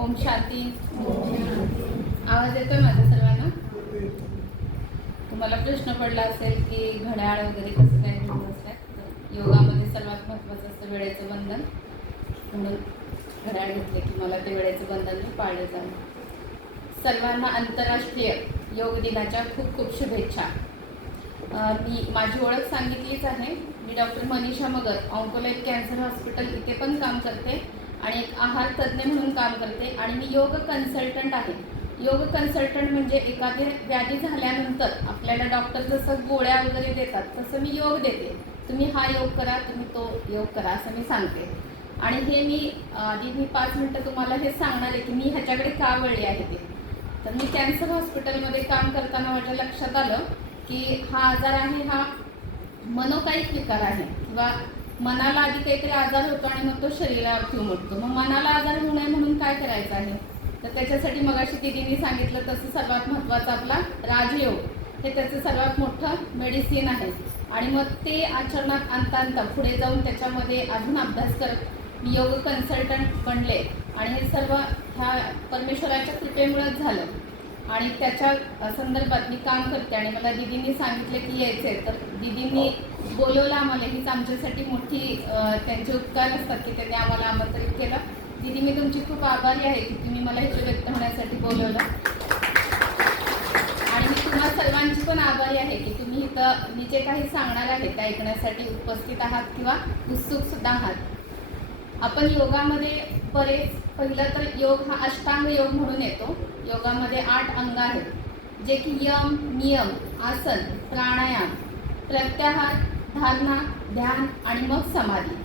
ओम शांती. आवाज येतोय माझ्या सर्वांना? तुम्हाला प्रश्न पडला असेल की घड्याळ वगैरे कसं काय घेऊन असतात. योगामध्ये सर्वात महत्त्वाचं असतं वेळेचं बंधन, म्हणून घड्याळ घेतले की मला ते वेळेचं बंधन मी पाळले जाईल. सर्वांना आंतरराष्ट्रीय योग दिनाच्या खूप खूप शुभेच्छा. मी माझी ओळख सांगितलीच आहे. मी डॉक्टर मनीषा मगर, ऑन्कोलाइफ कॅन्सर हॉस्पिटल इथे पण काम करते आणि एक आहार तज्ज्ञ म्हणून काम करते आणि मी योग कन्सल्टंट आहे. योग कन्सल्टंट म्हणजे एखादी व्याधी झाल्यानंतर आपल्याला डॉक्टर जसं गोळ्या वगैरे देतात तसं मी योग देते. तुम्ही हा योग करा, तुम्ही तो योग करा असं मी सांगते. आणि हे मी आधी 5 मिनटं तुम्हाला हे सांगणार आहे की मी ह्याच्याकडे का वळले आहे ते. तर मी कॅन्सर हॉस्पिटलमध्ये काम करताना माझ्या लक्षात आलं की हा आजार आहे हा मनोकायिक विकार आहे, किंवा मनाला आधी काहीतरी आजार होतो आणि मग तो शरीरावरती उमटतो. मग मनाला आजार होऊ नये म्हणून काय करायचं आहे, तर त्याच्यासाठी मगाशी दीदींनी सांगितलं तसं सर्वात महत्त्वाचा आपला राजयोग हे त्याचं सर्वात मोठं मेडिसिन आहे. आणि मग ते आचरणात आणता पुढे जाऊन त्याच्यामध्ये अजून अभ्यास करत मी योग कन्सल्टंट बनले आणि हे सर्व ह्या परमेश्वराच्या कृपेमुळेच झालं. आणि त्याच्या संदर्भात मी काम करते आणि मला दीदींनी सांगितलं की यायचं आहे, तर दीदींनी बोलवलं आम्हाला. हीच आमच्यासाठी मोठी त्यांचे उपकार असतात की त्यांनी आम्हाला आमंत्रित केलं. दीदी मी तुमची खूप आभारी आहे की तुम्ही मला इथे व्यक्त होण्यासाठी बोलवलं. आणि मी तुम्हा सर्वांची पण आभारी आहे की तुम्ही इथं मी जे काही सांगणार आहे ते ऐकण्यासाठी उपस्थित आहात किंवा उत्सुकसुद्धा आहात. आपण योगामध्ये पहिलं तर योग हा अष्टांग योग म्हणून येतो. योगामध्ये 8 अंग आहेत, जे की यम, नियम, आसन, प्राणायाम, प्रत्याहार, धारणा, ध्यान आणि मग समाधी.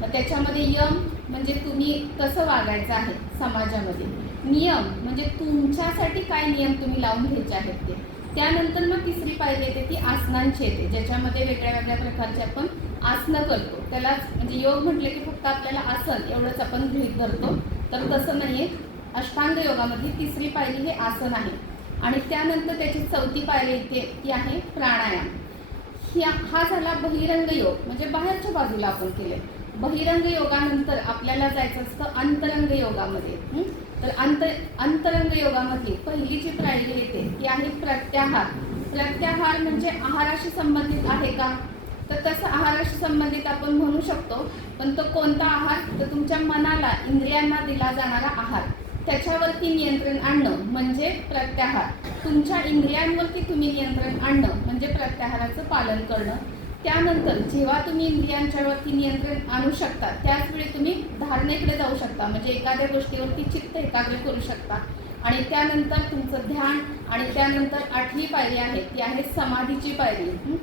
मग त्याच्यामध्ये यम म्हणजे तुम्ही कसं वागायचं आहे समाजामध्ये, नियम म्हणजे तुमच्यासाठी काय नियम तुम्ही लावून घ्यायचे आहेत ते. त्यानंतर मग तिसरी पायरी येते ती आसनांची येते, ज्याच्यामध्ये वेगळ्या वेगळ्या प्रकारचे आपण आसनं करतो. त्यालाच म्हणजे योग म्हटले की फक्त आपल्याला आसन एवढंच आपण गृहीत धरतो, तर तसं नाही आहे. अष्टांग योगामधली तिसरी पायरी हे आसन आहे. आणि त्यानंतर त्याची चौथी पायरी येते ती आहे प्राणायाम. हा झाला बहिरंग योग, म्हणजे बाहेरच्या बाजूला आपण केले. बहिरंग योगानंतर आपल्याला जायचं असतं अंतरंग योगामध्ये. तर अंतरंग योगामधली पहिली जी पायरी येते ती आहे प्रत्याहार. प्रत्याहार म्हणजे आहाराशी संबंधित आहे का, तर तसं आहाराशी संबंधित आपण म्हणू शकतो. पण तो कोणता आहार, तर तुमच्या मनाला, इंद्रियांना दिला जाणारा आहार, त्याच्यावरती नियंत्रण आणणं म्हणजे प्रत्याहार. तुमच्या इंद्रियांवरती तुम्ही नियंत्रण आणणं म्हणजे प्रत्याहाराचं पालन करणं. त्यानंतर जेव्हा तुम्ही इंद्रियांच्यावरती नियंत्रण आणू शकता त्याचवेळी तुम्ही धारणेकडे जाऊ शकता, म्हणजे एखाद्या गोष्टीवरती चित्त एकाग्र करू शकता. आणि त्यानंतर तुमचं ध्यान. आणि त्यानंतर 8वी पायरी आहे ती आहे समाधीची पायरी.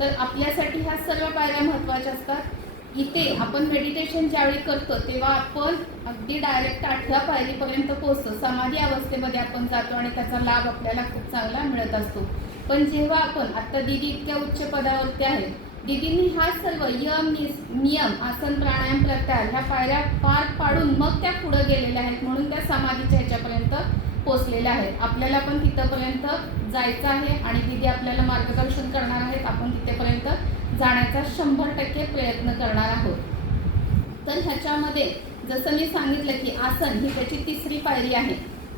तर आपल्यासाठी ह्या सर्व पायऱ्या महत्त्वाच्या असतात. इथे आपण मेडिटेशन ज्यावेळी करतो तेव्हा आपण अगदी डायरेक्ट 8व्या पायरीपर्यंत पोहोचतो. समाधी अवस्थेमध्ये आपण जातो आणि त्याचा लाभ आपल्याला खूप चांगला मिळत असतो. पण जेव्हा आपण आता दीदी इतक्या उच्च पदावरती आहेत, दीदींनी हा सर्व यम, नियम, आसन, प्राणायाम, प्रत्याहार ह्या पायऱ्या पार पाडून मग त्या पुढे गेलेल्या आहेत, म्हणून त्या समाधीच्या ह्याच्यापर्यंत पोचलेल्या आहेत. आपल्याला पण तिथंपर्यंत जायचं आहे आणि दीदी आपल्याला मार्गदर्शन करणार आहेत. आपण तिथेपर्यंत जाण्याचा 100% प्रयत्न करणार आहोत. तर ह्याच्यामध्ये जसं मी सांगितलं की आसन ही त्याची तिसरी पायरी आहे.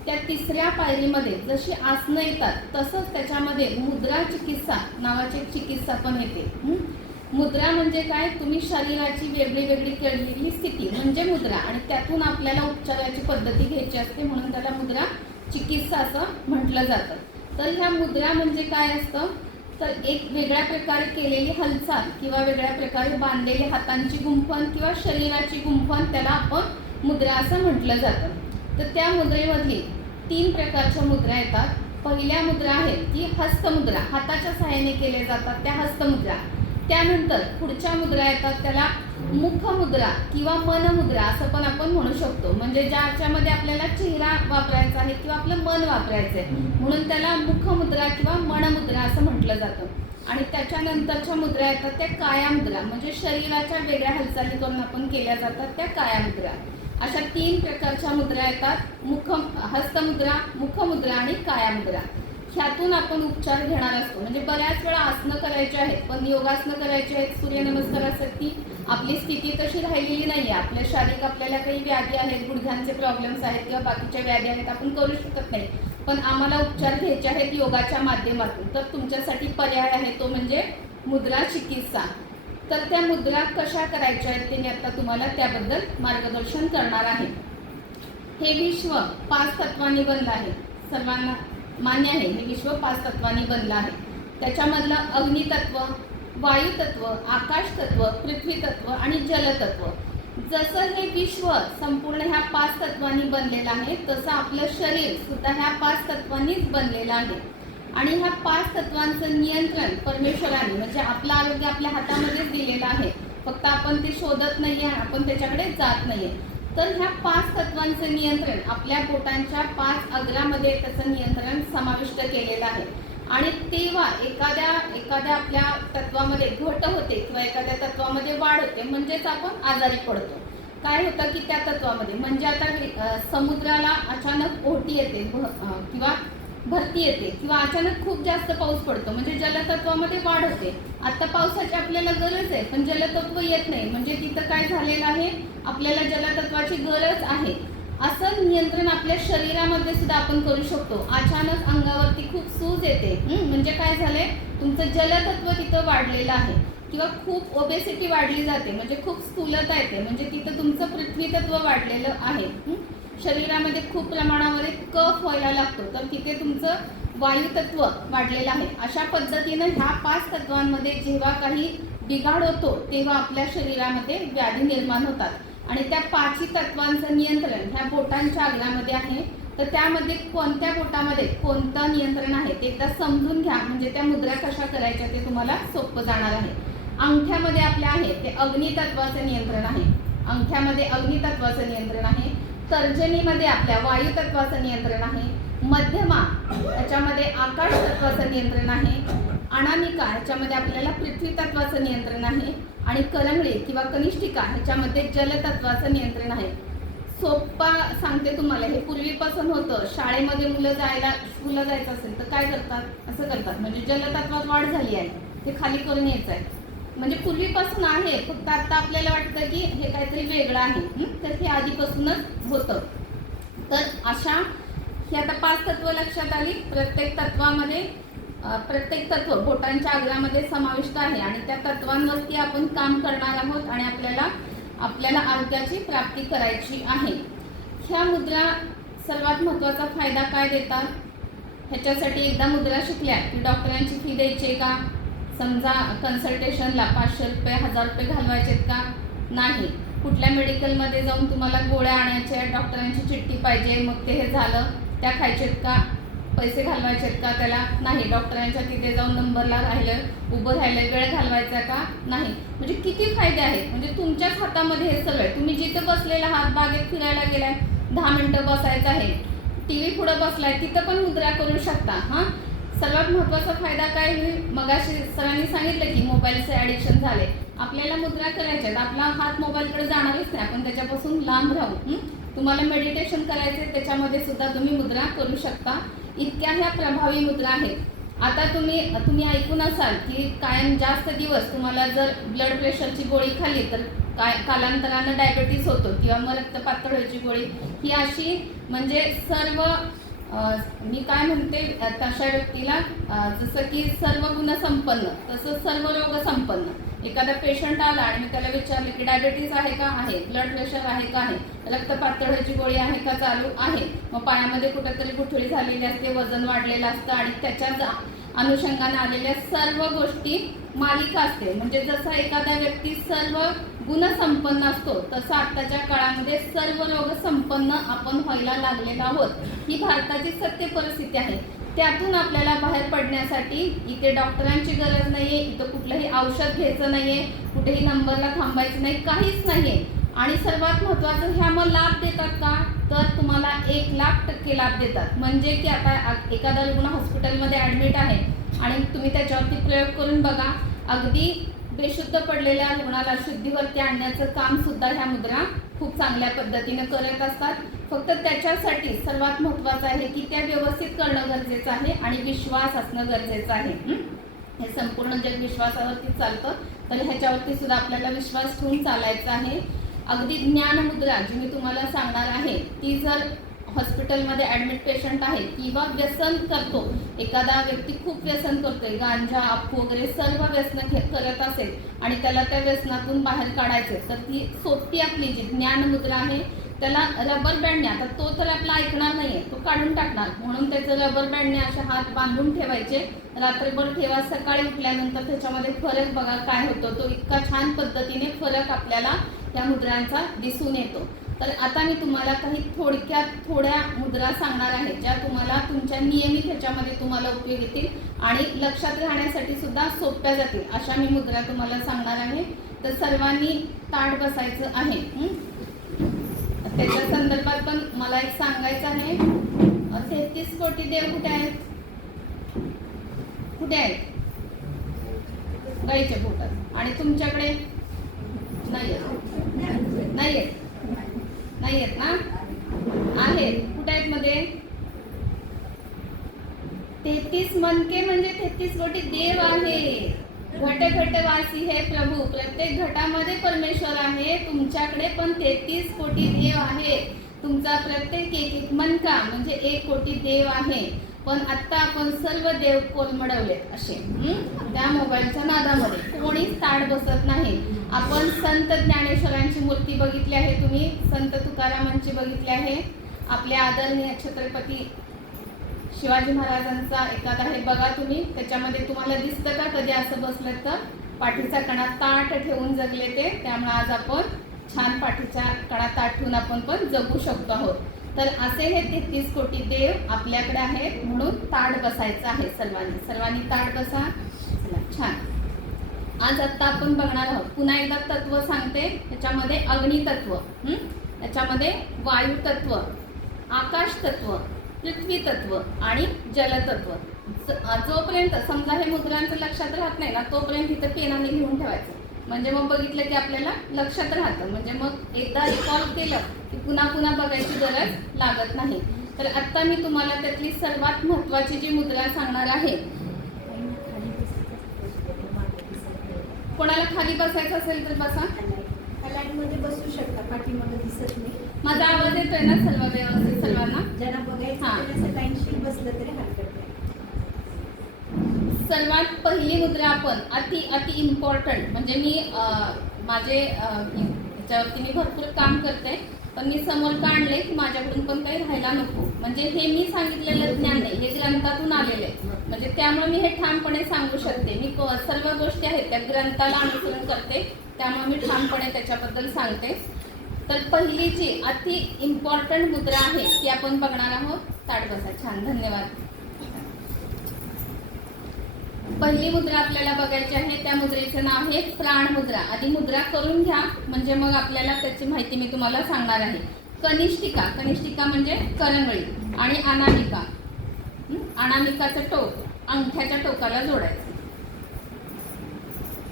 त्या तिसऱ्या पायरीमध्ये जशी आसनं येतात तसंच त्याच्यामध्ये मुद्रा चिकित्सा नावाची चिकित्सा पण येते. मुद्रा म्हणजे काय, तुम्ही शरीराची वेगळी वेगळी केलेली स्थिती म्हणजे मुद्रा, आणि त्यातून आपल्याला उपचाराची पद्धती घ्यायची असते, म्हणून त्याला मुद्रा चिकित्सा असं म्हटलं जातं. तर ह्या मुद्रा म्हणजे काय असतं, तर एक वेगळ्या प्रकारे केलेली हालचाल किंवा वेगळ्या प्रकारे बांधलेली हातांची गुंफण किंवा शरीराची गुंफण, त्याला आपण मुद्रा असं म्हटलं जातं. तर त्या मुद्रेमधली 3 प्रकारच्या मुद्रा येतात. पहिल्या मुद्रा आहेत ती हस्तमुद्रा, हाताच्या सहाय्याने केले जातात त्या हस्तमुद्रा. त्यानंतर पुढच्या मुद्रा येतात त्याला मुखमुद्रा किंवा मनमुद्रा असं पण आपण म्हणू शकतो, म्हणजे ज्याच्यामध्ये आपल्याला चेहरा वापरायचा आहे किंवा आपलं मन वापरायचं आहे, म्हणून त्याला मुखमुद्रा किंवा मनमुद्रा असं म्हटलं जातं. आणि त्याच्यानंतरच्या मुद्रा येतात त्या कायामुद्रा, म्हणजे शरीराच्या वेगळ्या हालचाली करून आपण केल्या जातात त्या कायामुद्रा. अशा 3 प्रकारच्या मुद्रा येतात, हस्तमुद्रा, मुखमुद्रा आणि कायामुद्रा. ह्यातून आपण उपचार घेणार असतो. म्हणजे बऱ्याच वेळा आसनं करायची आहेत, पण योगासनं करायची आहेत, सूर्यनमस्कारासाठी आपली स्थिती तशी राहिलेली नाही आहे. आपल्या शारीरिक आपल्याला काही व्याधी आहेत, गुडघ्यांचे प्रॉब्लेम्स आहेत किंवा बाकीच्या व्याधी आहेत, आपण करू शकत नाही. पण आम्हाला उपचार घ्यायचे आहेत योगाच्या माध्यमातून. तर तुमच्यासाठी पर्याय आहे, तो म्हणजे मुद्रा चिकित्सा. तर त्या मुद्रा कशा करायच्या आहेत ते मी आता तुम्हाला त्याबद्दल मार्गदर्शन करणार आहे. हे विश्व 5 तत्वांनी बनलं आहे. सर्वांना मान्य आहे, हे विश्व 5 तत्वांनी बनलं आहे. त्याच्यामधलं अग्नितत्व, वायुतत्व, आकाशतत्व, पृथ्वीतत्व आणि जलतत्व. जसं हे विश्व संपूर्ण ह्या 5 तत्वांनी बनलेलं आहे, तसं आपलं शरीर सुद्धा ह्या 5 तत्वांनीच बनलेलं आहे. आणि ह्या 5 तत्वांचं नियंत्रण परमेश्वराने, म्हणजे आपलं आरोग्य आपल्या हातामध्येच दिलेलं आहे. फक्त आपण ते शोधत नाहीये, आपण त्याच्याकडे जात नाहीये. तर ह्या 5 तत्वांचं नियंत्रण आपल्या बोटांच्या 5 अग्रामध्ये त्याचं नियंत्रण समाविष्ट केलेलं आहे. आणि तेव्हा एखाद्या आपल्या तत्वामध्ये घट होते किंवा एखाद्या तत्वामध्ये वाढ होते, म्हणजेच आपण आजारी पडतो. काय होतं की त्या तत्वामध्ये, म्हणजे आता समुद्राला अचानक ओहोटी येते किंवा भरती येते किंवा अचानक खूप जास्त पाऊस पडतो, म्हणजे जलतत्वामध्ये वाढ होते. आता पावसाची आपल्याला गरज आहे, पण जलतत्व येत नाही, म्हणजे तिथं काय झालेलं आहे, आपल्याला जलतत्वाची गरज आहे. असं नियंत्रण आपल्या शरीरामध्ये सुद्धा आपण करू शकतो. अचानक अंगावरती खूप सूज येते, म्हणजे काय झालंय, तुमचं जलतत्व तिथं वाढलेलं आहे. किंवा खूप ओबेसिटी वाढली जाते, म्हणजे खूप स्थूलता येते, म्हणजे तिथं तुमचं पृथ्वी तत्व वाढलेलं आहे. शरीरामध्ये खूप प्रमाणामध्ये कफ व्हायला लागतो, तर तिथे तुमचं वायुतत्व वाढलेलं आहे. अशा पद्धतीनं ह्या 5 तत्वांमध्ये जेव्हा काही बिघाड होतो, तेव्हा आपल्या शरीरामध्ये व्याधी निर्माण होतात. आणि त्या 5 तत्वांचं नियंत्रण ह्या बोटांच्या अग्रामध्ये आहे. तर त्यामध्ये कोणत्या बोटामध्ये कोणतं नियंत्रण आहे ते एकदा समजून घ्या, म्हणजे त्या मुद्रा कशा करायच्या ते तुम्हाला सोपं जाणार आहे. अंगठ्यामध्ये आपल्या आहे ते अग्नितत्वाचं नियंत्रण आहे. अंगठ्यामध्ये अग्नितत्वाचं नियंत्रण आहे. तर्जनीमध्ये आपल्या वायुतत्वाचं नियंत्रण आहे. मध्यमा याच्यामध्ये आकाश तत्वाचं नियंत्रण आहे. अनामिका ह्याच्यामध्ये आपल्याला पृथ्वी तत्वाचं नियंत्रण आहे. आणि करंगळी किंवा कनिष्ठिका ह्याच्यामध्ये जलतत्वाचं नियंत्रण आहे. सोप्पा सांगते तुम्हाला, हे पूर्वीपासून होतं. शाळेमध्ये मुलं जायचं असेल तर काय करतात, असं करतात, म्हणजे जलतत्वात वाढ झाली आहे, ते खाली करून यायचं आहे. म्हणजे पूर्वीपासून आहे, फक्त आता आपल्याला वाटतं की हे काहीतरी वेगळं आहे, तर हे आधीपासूनच होतं. तर अशा ही आता 5 तत्व लक्षात आली. प्रत्येक तत्व बोटांच्या अग्रामध्ये समाविष्ट आहे आणि त्या तत्वांवरती आपण काम करणार आहोत आणि आपल्याला आरोग्याची प्राप्ती करायची आहे. ह्या मुद्रा सर्वात महत्त्वाचा फायदा काय देतात, ह्याच्यासाठी एकदा मुद्रा शिकल्या की डॉक्टरांची फी द्यायची का, समजा कन्सल्टेशनला 500 रुपये 1000 रुपये घालवायचे आहेत का, नाही. कुठल्या मेडिकलमध्ये जाऊन तुम्हाला गोळ्या आणायच्या, डॉक्टरांची चिठ्ठी पाहिजे, मग ते हे झालं त्या खायचेत का, पैसे घालवायचे आहेत का त्याला, नाही. डॉक्टरांच्या तिथे जाऊन नंबरला उभं राहिलं, वेळ घालवायचा का, नाही. म्हणजे किती फायदे आहेत, म्हणजे तुमच्याच हातामध्ये हे सगळं. तुम्ही जिथे बसलेला आहात, बागेत फिरायला गेलाय, 10 मिनिटं बसायचं आहे, TV पुढं बसलाय, तिथं पण मुद्रा करू शकता. सर्वात महत्त्वाचा फायदा काय, मगाशी सरांनी सांगितलं की मोबाईलचे ॲडिक्शन झाले. आपल्याला मुद्रा करायच्या आहेत, आपला हात मोबाईलकडे जाणारच नाही, आपण त्याच्यापासून लांब राहू. तुम्हाला मेडिटेशन करायचे, त्याच्यामध्ये सुद्धा तुम्ही मुद्रा करू शकता. इतक्या ह्या प्रभावी मुद्रा आहेत. आता तुम्ही ऐकून असाल की कायम जास्त दिवस तुम्हाला जर ब्लड प्रेशरची गोळी खाल्ली तर कालांतरानं डायबेटीस होतो किंवा मग रक्त पातळ व्हायची गोळी, ही अशी म्हणजे सर्व मी काय म्हणते तशा व्यक्तीला जसं की सर्व गुण संपन्न तसं सर्व रोग संपन्न. एखादा पेशंट आला आणि मी त्याला विचारले की डायबेटीस आहे का, आहे. ब्लड प्रेशर आहे का, आहे. रक्त पातळ व्हायची गोळी आहे का, चालू आहे. मग पायामध्ये कुठेतरी गुठळी झालेली असते, वजन वाढलेलं असतं आणि त्याच्या अनुषंगाने आलेल्या सर्व गोष्टी मालिका असते. म्हणजे जसा एखादा व्यक्ती सर्व गुणसंपन्न असतो तसं आत्ताच्या काळामध्ये सर्व रोग संपन्न आपण व्हायला लागलेलो आहोत. ही भारताची सत्य परिस्थिती आहे. त्यातून आपल्याला बाहेर पडण्यासाठी इथे डॉक्टरांची गरज नाहीये, इथं कुठलंही औषध घ्यायचं नाहीये, कुठेही नंबरला थांबायचं नाही, काहीच नाहीये. आणि सर्वात महत्त्वाचं, ह्या मग लाभ देतात का, तर तुम्हाला 1,00,000% लाभ देतात. म्हणजे की आता एखादा रुग्ण हॉस्पिटलमध्ये ॲडमिट आहे आणि तुम्ही त्याच्यावरती प्रयोग करून बघा, अगदी बेशुद्ध पडलेल्या रुग्णाला शुद्धीवरती आणण्याचं काम सुद्धा ह्या मुद्रा खूप चांगल्या पद्धतीनं करत असतात. फक्त त्याच्यासाठी सर्वात महत्त्वाचं आहे की त्या व्यवस्थित करणं गरजेचं आहे आणि विश्वास असणं गरजेचं आहे. हे संपूर्ण जग विश्वासावरती चालतं, तर ह्याच्यावरती सुद्धा आपल्याला विश्वास ठेवून चालायचा आहे. अगदी ज्ञानमुद्रा जी मी तुम्हाला सांगणार आहे ती जर हॉस्पिटलमध्ये ॲडमिट पेशंट आहे किंवा व्यसन करतो, एखादा व्यक्ती खूप व्यसन करतोय, गांजा अफू वगैरे सर्व व्यसन करत असेल आणि त्याला त्या व्यसनातून बाहेर काढायचं, तर ती सोपी आपली जी ज्ञानमुद्रा आहे त्याला रबर बँडने, आता तो तर आपला ऐकणार नाहीये, तो काढून टाकणार, म्हणून त्याचं रबर बँडने असे हात बांधून ठेवायचे, रात्रभर ठेवा, सकाळी उठल्यानंतर त्याच्यामध्ये फरक बघा काय होतो. तो इतका छान पद्धतीने फरक आपल्याला त्या मुद्रांचा दिसून येतो. तर आता मी तुम्हाला काही थोड्या मुद्रा सांगणार आहे ज्या तुम्हाला तुमच्या नियमित ह्याच्यामध्ये तुम्हाला उपयोग येतील आणि लक्षात राहण्यासाठी सुद्धा सोप्या जातील अशा मी मुद्रा तुम्हाला सांगणार आहे. तर सर्वांनी ताठ बसायचं आहे. त्याच्या संदर्भात पण मला एक सांगायचं आहे. 33 कोटी देव कुठे आहेत? कुठे आहेत? गाईच्या पोटात. आणि तुमच्याकडे नाही आहेत ना? आहेत. कुठे आहेत मध्ये? 33 मनके म्हणजे 33 कोटी देव आहे. घट घटवासी हे प्रभू, प्रत्येक घटामध्ये परमेश्वर आहे. तुमच्याकडे पण 33 कोटी देव आहे. तुमचा प्रत्येक एक मनका म्हणजे 1 कोटी देव आहे. पण आता आपण सर्व देव कोलमडवलेत असे त्या मोबाईलच्या नादामध्ये कोणीच ताठ बसत नाही. आपण संत ज्ञानेश्वरांची मूर्ती बघितली आहे, तुम्ही संत तुकारामांची बघितली आहे, आपल्या आदरणीय छत्रपती शिवाजी महाराजांचा एखादा हे बघा तुम्ही, त्याच्यामध्ये तुम्हाला दिसतं का कधी असं बसलं तर पाठीचा कणा ताठ ठेवून जगले ते. त्यामुळे आज आपण छान पाठीच्या कणा ताठ ठेवून आपण पण जगू शकतो आहोत. तर असे हे 33 कोटी देव आपल्याकडे आहेत, म्हणून ताठ बसायचं आहे. सर्वांनी ताठ बसा. चला छान. आज आता आपण बघणार आहोत, पुन्हा एकदा तत्व सांगते. त्याच्यामध्ये अग्नी तत्व, त्याच्यामध्ये वायू तत्व, आकाश तत्व, पृथ्वी तत्व आणि जलतत्व. जोपर्यंत समजा हे मुद्रांचं लक्षात राहत नाही ना, तोपर्यंत इथं पेनाने लिहून ठेवायचं. म्हणजे मग बघितलं की आपल्याला लक्षात राहतं. म्हणजे मग एकदा रिकॉल केलं की पुन्हा पुन्हा बघायची गरज लागत नाही. तर आत्ता मी तुम्हाला त्यातली सर्वात महत्त्वाची जी मुद्रा सांगणार आहे. कोणाला खाली बसायचं असेल तर बसा. मध्ये बसू शकता, पाठीमागे दिसत नाही. माझा आवाज येतोय ना सर्व व्यवस्थित सर्वांना? ज्यांना बघायचं लाईनशीर बसलं तरी हरकत नाही. सर्वात पहिली मुद्रा आपण अति इम्पॉर्टंट, म्हणजे मी माझे ह्याच्यावरती मी भरपूर काम करते, पण मी समोर का आणले की माझ्याकडून पण काही राहायला नको. म्हणजे हे मी सांगितलेलं ज्ञान नाही, हे ग्रंथातून आलेले, म्हणजे त्यामुळे मी हे ठामपणे सांगू शकते. मी सर्व गोष्टी आहेत त्या ग्रंथाला अनुसरण करते, त्यामुळे मी ठामपणे त्याच्याबद्दल सांगते. तर पहिली जी अति इम्पॉर्टंट मुद्रा आहे ती आपण बघणार आहोत. ताठ बसा. छान, धन्यवाद. पहिली मुद्रा आपल्याला बघायची आहे, त्या मुद्रेचं नाव आहे प्राण मुद्रा. आधी मुद्रा करून घ्या, म्हणजे मग आपल्याला त्याची माहिती मी तुम्हाला सांगणार आहे. कनिष्ठिका म्हणजे करंगळी आणि अनामिका, अनामिकाचं टोक अंगठ्याच्या टोकाला जोडायचं.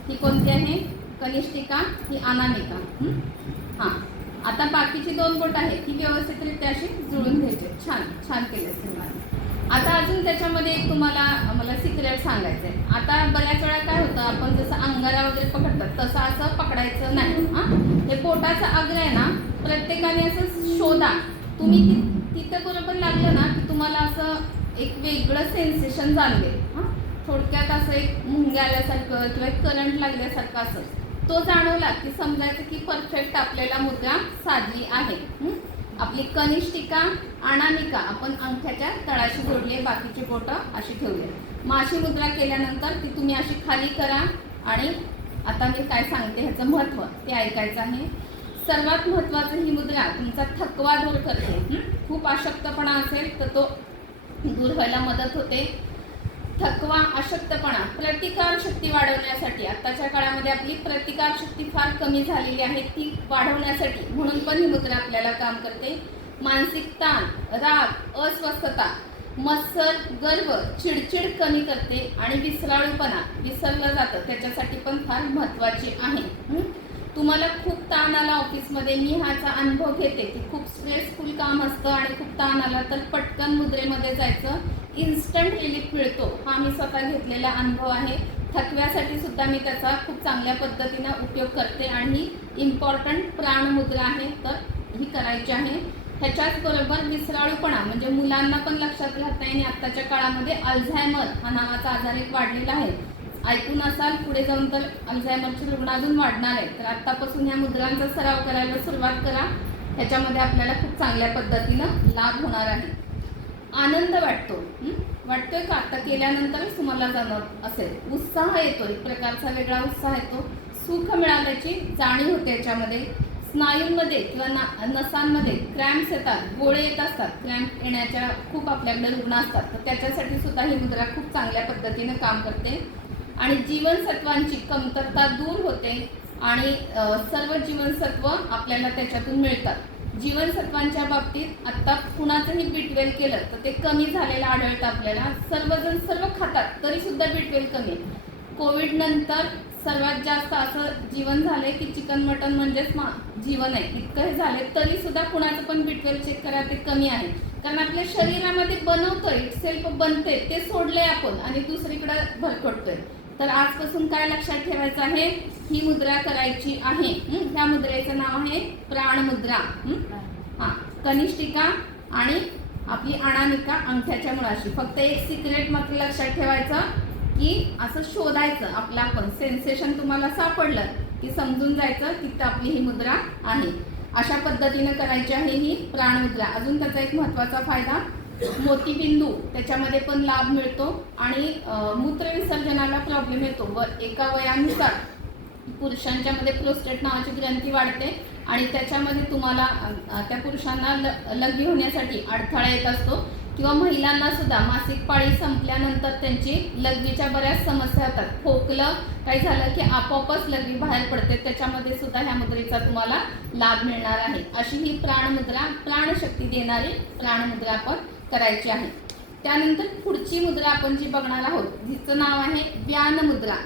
ही कोणती आहे? कनिष्ठिका, ही अनामिका. हां, आता बाकीची 2 बोट आहेत ती व्यवस्थितरित्या अशी जुळून घ्यायची. छान केले सर्वांनी. आता अजून त्याच्यामध्ये एक मला सिक्रेट सांगायचं आहे. आता बऱ्याच वेळा काय होतं, आपण जसं अंगारा वगैरे पकडतात तसं असं पकडायचं नाही. हे बोटाचा अग्र आहे ना, प्रत्येकाने असं शोधा. तुम्ही तिथं बरोबर लागलं ना की तुम्हाला असं एक वेगळं सेन्सेशन जाणवेल. थोडक्यात असं एक मुंग्या आल्यासारखं किंवा एक करंट लागल्यासारखं असं तो जाणवला की समजायचं की परफेक्ट आपल्याला मुद्रा साधली आहे. आपली कनिष्ठिका, अनामिका आपण अंगठ्याच्या तळाशी जोडली, बाकीची बोटं अशी ठेवली. माशी मुद्रा केल्यानंतर ती तुम्ही अशी खाली करा आणि आता मी काय सांगते ह्याचं महत्त्व ते ऐकायचं आहे. सर्वात महत्त्वाचं ही मुद्रा तुमचा थकवा दूर करते. खूप अशक्तपणा असेल तर तो दूर व्हायला मदत होते. थकवा, अशक्तपणा, प्रतिकार शक्ती वाढवण्यासाठी, आत्ताच्या काळामध्ये आपली प्रतिकार शक्ती फार कमी झालेली आहे, ती वाढवण्यासाठी म्हणून पण ही मुद्रा आपल्याला काम करते. मानसिक ताण, राग, अस्वस्थता, मत्सर, गर्व, चिडचिड कमी करते आणि विसराळूपणा, विसरलं जातं त्याच्यासाठी पण फार महत्त्वाची आहे. तुम्हाला खूप ताण आला ऑफिसमध्ये, मी ह्याचा अनुभव घेते की खूप स्ट्रेसफुल काम असतं आणि खूप ताण आला तर पटकन मुद्रेमध्ये जायचं, इन्स्टंट रिलीफ मिळतो. हा मी स्वतः घेतलेला अनुभव आहे. थकव्यासाठी सुद्धा मी त्याचा खूप चांगल्या पद्धतीनं उपयोग करते आणि ही इम्पॉर्टंट प्राणमुद्रा आहे, तर ही करायची आहे. ह्याच्याच बरोबर विसराळूपणा म्हणजे मुलांना पण लक्षात राहत नाही आणि आत्ताच्या काळामध्ये अल्झायमर हा नावाचा आजार एक वाढलेला आहे. ऐकून असाल, पुढे जाऊन तर अल्झायमरचे रुग्ण अजून वाढणार आहे. तर आत्तापासून ह्या मुद्रांचा सराव करायला सुरुवात करा. ह्याच्यामध्ये आपल्याला खूप चांगल्या पद्धतीनं लाभ होणार आहे. आनंद वाटतोय का? आता केल्यानंतरच तुम्हाला जाणवत असेल. उत्साह येतो, एक प्रकारचा वेगळा उत्साह येतो. सुख मिळाल्याची जाणीव होते याच्यामध्ये. स्नायूंमध्ये किंवा नसांमध्ये क्रॅम्प्स येतात, गोळे येत असतात, क्रॅम्प येण्याच्या खूप आपल्याकडे रुग्ण असतात, तर त्याच्यासाठी सुद्धा ही मुद्रा खूप चांगल्या पद्धतीनं काम करते. आणि जीवनसत्वांची कमतरता दूर होते आणि सर्व जीवनसत्व आपल्याला त्याच्यातून मिळतात. जीवनसत्वांच्या बाबतीत आत्ता कुणाचंही B12 केलं तर ते कमी झालेलं आढळतं आपल्याला. सर्वजण सर्व खातात तरी सुद्धा B12 कमी आहे. कोविड नंतर सर्वात जास्त असं जीवन झालंय की चिकन मटन म्हणजेच जीवन आहे, इतकं हे झाले तरी सुद्धा कुणाचं पण B12 चेक करा, ते कमी आहे. कारण आपल्या शरीरामध्ये बनवतोय, सेल्फ बनते, ते सोडलंय आपण आणि दुसरीकडे भरकटतोय. तर आजपासून काय लक्षात ठेवायचं आहे, ही मुद्रा करायची आहे. ह्या मुद्रेचं नाव आहे प्राणमुद्रा. कनिष्ठिका आणि आपली अनामिका अंगठ्याच्या मुळाशी. फक्त एक सिक्रेट मात्र लक्षात ठेवायचं की असं शोधायचं आपलं आपण, सेन्सेशन तुम्हाला सापडलं की समजून जायचं की आपली ही मुद्रा आहे. अशा पद्धतीनं करायची आहे ही प्राणमुद्रा. अजून त्याचा एक महत्त्वाचा फायदा, मोतीबिंदू त्याच्यामध्ये पण लाभ मिळतो आणि मूत्रविसर्जनाला प्रॉब्लेम येतो व एका वयानुसार पुरुषांच्या मध्ये प्रोस्टेट नावाची ग्रंथी वाढते आणि त्याच्यामध्ये तुम्हाला त्या पुरुषांना लघवी होण्यासाठी अडथळा येत असतो किंवा महिलांना सुद्धा मासिक पाळी संपल्यानंतर त्यांची लघवीच्या बऱ्याच समस्या होतात. खोकलं काही झालं की आपोआपच लघवी बाहेर पडते, त्याच्यामध्ये सुद्धा ह्या मुद्रेचा तुम्हाला लाभ मिळणार आहे. अशी ही प्राणमुद्रा, प्राणशक्ती देणारी प्राणमुद्रा आपण करायची आहे. त्यानंतर पुढची मुद्रा आपण जी बघणार आहोत जिचं नाव आहे व्यानमुद्रा.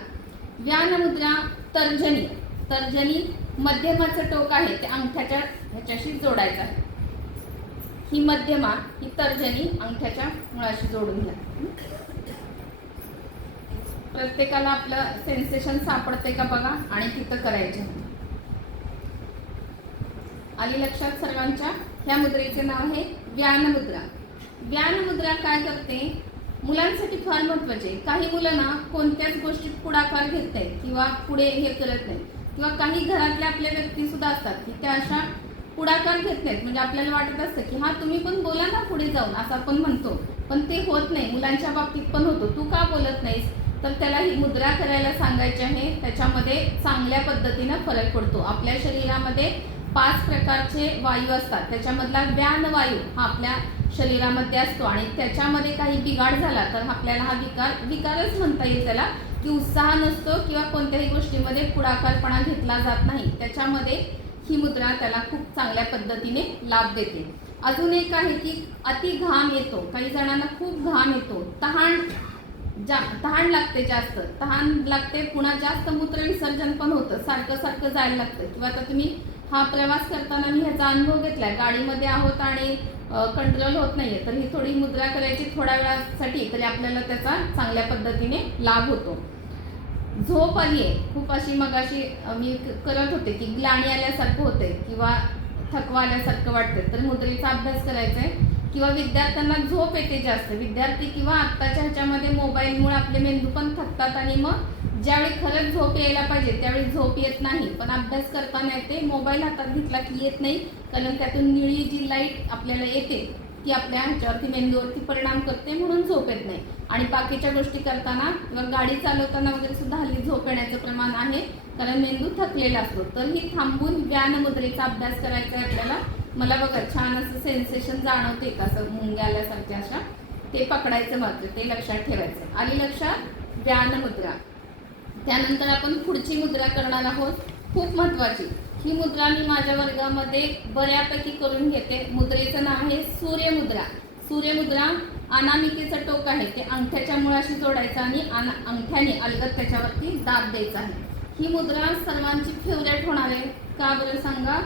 व्यानमुद्रा तर्जनी. तर्जनी मध्यमाचं टोक आहे ते अंगठ्याच्या ह्याच्याशी जोडायचं आहे. ही मध्यमा, ही तर्जनी अंगठ्याच्या मुळाशी जोडून घ्या. प्रत्येकाला आपलं सेन्सेशन सापडते का बघा आणि तिथं करायचे. आली लक्षात सर्वांच्या? ह्या मुद्रेचे नाव आहे व्यानमुद्रा. व्यानमुद्रा काय करते, मुलांसाठी फार महत्त्वाचे. काही मुलं ना कोणत्याच गोष्टीत पुढाकार घेत नाहीत किंवा पुढे हे करत नाहीत किंवा काही घरातल्या आपल्या व्यक्ती सुद्धा असतात की त्या अशा पुढाकार घेत नाहीत. म्हणजे आपल्याला वाटत असतं की हा तुम्ही पण बोला ना पुढे जाऊन, असं आपण म्हणतो, पण ते होत नाही. मुलांच्या बाबतीत पण होतो, तू का बोलत नाहीस? तर त्याला ही मुद्रा करायला सांगायची आहे. त्याच्यामध्ये चांगल्या पद्धतीनं फरक पडतो. आपल्या शरीरामध्ये 5 प्रकारचे वायू असतात, त्याच्यामधला व्यानवायू हा आपल्या शरीरामध्ये असतो आणि त्याच्यामध्ये काही बिघाड झाला तर आपल्याला हा विकारच म्हणता येईल त्याला, की उत्साह नसतो किंवा कोणत्याही गोष्टीमध्ये पुढाकारपणा घेतला जात नाही. त्याच्यामध्ये ही मुद्रा त्याला खूप चांगल्या पद्धतीने लाभ देते. अजून एक आहे की अति घाम येतो, काही जणांना खूप घाम येतो, तहान लागते, जास्त तहान लागते, पुन्हा जास्त मूत्रविसर्जन पण होतं, सारखं जायला लागतं. किंवा आता तुम्ही हा प्रवास करताना मी ह्याचा अनुभव घेतलाय, गाडीमध्ये आहोत आणि कंट्रोल होत नाहीये, तर ही थोडी मुद्रा करायची थोड्या वेळासाठी, तरी आपल्याला त्याचा चांगल्या पद्धतीने लाभ होतो. झोप आली आहे खूप, अशी मगाशी मी करत होते की ग्लानी आल्यासारखं होते किंवा थकवा आल्यासारखं वाटते, तर मुद्रेचा अभ्यास करायचा आहे. किंवा विद्यार्थ्यांना झोप येते जास्त, विद्यार्थी किंवा आत्ताच्या ह्याच्यामध्ये मोबाईलमुळे आपले मेंदू पण थकतात आणि मग ज्यावेळी खरंच झोप यायला पाहिजे त्यावेळी झोप येत नाही, पण अभ्यास करताना येते. मोबाईल हातात घेतला की येत नाही, कारण त्यातून निळी जी लाईट आपल्याला येते ती आपल्या ह्याच्यावरती मेंदूवरती परिणाम करते, म्हणून झोप येत नाही. आणि बाकीच्या गोष्टी करताना किंवा गाडी चालवताना वगैरे सुद्धा हल्ली झोप येण्याचं प्रमाण आहे, कारण मेंदू थकलेला असतो. तर ही थांबून व्यानमुद्रेचा अभ्यास करायचा आहे आपल्याला. मला बघा छान असं सेन्सेशन जाणवते का, असं मुंग्या आल्यासारखे अशा, ते पकडायचं मात्र, ते लक्षात ठेवायचं. आली लक्षात? व्यानमुद्रा. त्यानंतर आपण पुढची मुद्रा करणार आहोत, खूप महत्त्वाची. ही मुद्रा मी माझ्या वर्गामध्ये बऱ्यापैकी करून घेते. मुद्रेचं नाव आहे सूर्यमुद्रा. सूर्यमुद्रा अनामिकेचं टोक आहे ते अंगठ्याच्या मुळाशी जोडायचं आणि अंगठ्याने अलगद त्याच्यावरती दाब द्यायचा आहे. ही मुद्रा सर्वांची फेवरेट होणार आहे. का बरं सांगा?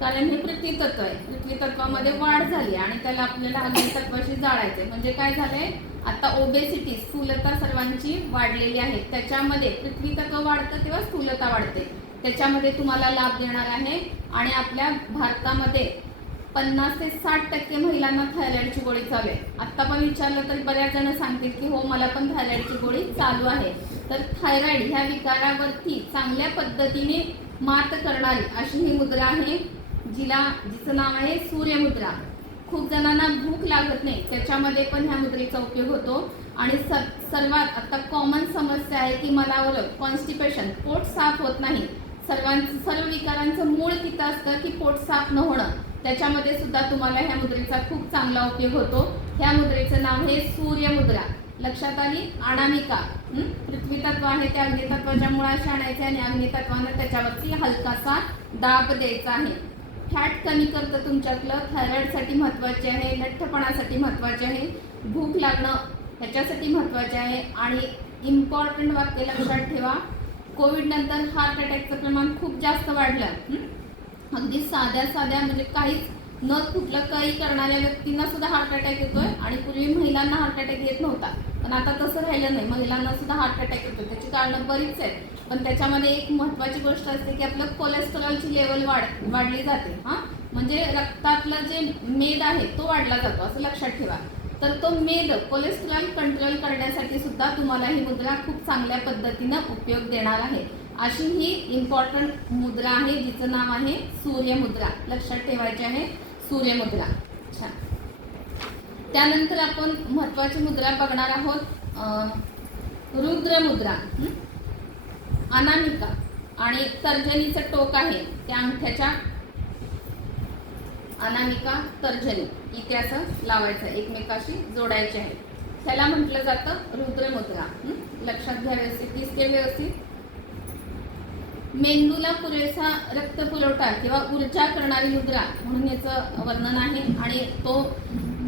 कारण हे पृथ्वी तत्व आहे. पृथ्वी तत्वामध्ये वाढ झाली आणि त्याला आपल्याला अग्नी तत्वाशी जाळायचंय. म्हणजे काय झालंय, आता ओबेसिटी स्थूलता सर्वांची वाढलेली आहे. त्याच्यामध्ये पृथ्वी तत्व वाढतं तेव्हा स्थूलता वाढते. त्याच्यामध्ये तुम्हाला लाभ देणार आहे. आणि आपल्या भारतामध्ये 50 ते 60% महिलांना थायरॉइडची गोळी चालू आहे. आत्ता पण विचारलं तर बऱ्याच जण सांगतील की हो मला पण थायरॉइडची गोळी चालू आहे. तर थायरॉइड ह्या विकारावरती चांगल्या पद्धतीने मात करणारी अशी ही मुद्रा आहे, जिचं नाव आहे सूर्यमुद्रा. खूप जणांना भूक लागत नाही, त्याच्यामध्ये पण ह्या मुद्रेचा उपयोग होतो. आणि सर्वात आता कॉमन समस्या आहे की मला कॉन्स्टिपेशन, पोट साफ होत नाही. सर्व विकारांचं मूळ तिथं असतं की पोट साफ न होणं. त्याच्यामध्ये सुद्धा तुम्हाला ह्या मुद्रेचा खूप चांगला उपयोग होतो. ह्या मुद्रेचं नाव आहे सूर्यमुद्रा. लक्षात आली? अनामिका पृथ्वी तत्व आहे ते अग्नितत्वाच्या मुळाशी आणायचे आणि अग्नितत्वानं त्याच्यावरती हलकासा दाब द्यायचा आहे. फॅट कमी करतं तुमच्यातलं, थायरॉइडसाठी महत्त्वाचे आहे, लठ्ठपणासाठी महत्त्वाचे आहे, भूक लागणं ह्याच्यासाठी महत्त्वाचे आहे. आणि इम्पॉर्टंट वाक्य लक्षात ठेवा, कोविड नंतर हार्ट अटॅकचं प्रमाण खूप जास्त वाढलं. अगदी साध्या म्हणजे काहीच न कुठलं काही करणाऱ्या व्यक्तींना सुद्धा हार्ट अटॅक येतोय. आणि पूर्वी महिलांना हार्ट अटॅक येत नव्हता, पण आता तसं राहिलं नाही, महिलांना सुद्धा हार्ट अटॅक येतो. त्याची कारणं बरीच आहेत, पण त्याच्यामध्ये एक महत्त्वाची गोष्ट असते की आपलं कोलेस्टेरॉलची लेवल वाढली जाते. म्हणजे रक्तातलं जे मेद आहे तो वाढला जातो, असं लक्षात ठेवा. तर तो मेद कोलेस्ट्रॉल कंट्रोल करण्यासाठी सुद्धा तुम्हाला ही मुद्रा खूप चांगल्या पद्धतीनं उपयोग देणार आहे. अशी ही इम्पॉर्टंट मुद्रा आहे, जिचं नाव आहे सूर्यमुद्रा. लक्षात ठेवायचे आहे सूर्यमुद्रा. छान. त्यानंतर आपण महत्त्वाची मुद्रा बघणार आहोत, रुद्रमुद्रा. अनामिका आणि तर्जनीचं टोक आहे त्या अंगठ्याच्या, अनामिका तर्जनी इथे असं लावायचं, एकमेकाशी जोडायचे आहे. त्याला म्हटलं जातं रुद्रमुद्रा. लक्षात घ्या व्यवस्थित, दिसते व्यवस्थित. मेंदूला पुरेसा रक्तपुरवठा किंवा ऊर्जा करणारी मुद्रा म्हणून याचं वर्णन आहे. आणि तो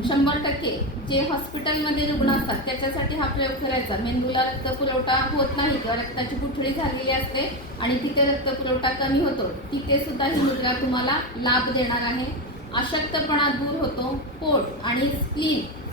100% जे हॉस्पिटलमध्ये रुग्ण असतात त्याच्यासाठी हा प्रयोग करायचा. मेंदूला रक्तपुरवठा होत नाही किंवा रक्ताची गुठळी झालेली असते आणि तिथे रक्तपुरवठा कमी होतो, तिथे सुद्धा ही मुद्रा तुम्हाला लाभ देणार आहे. अशक्तपणा दूर होतो. पोट आणि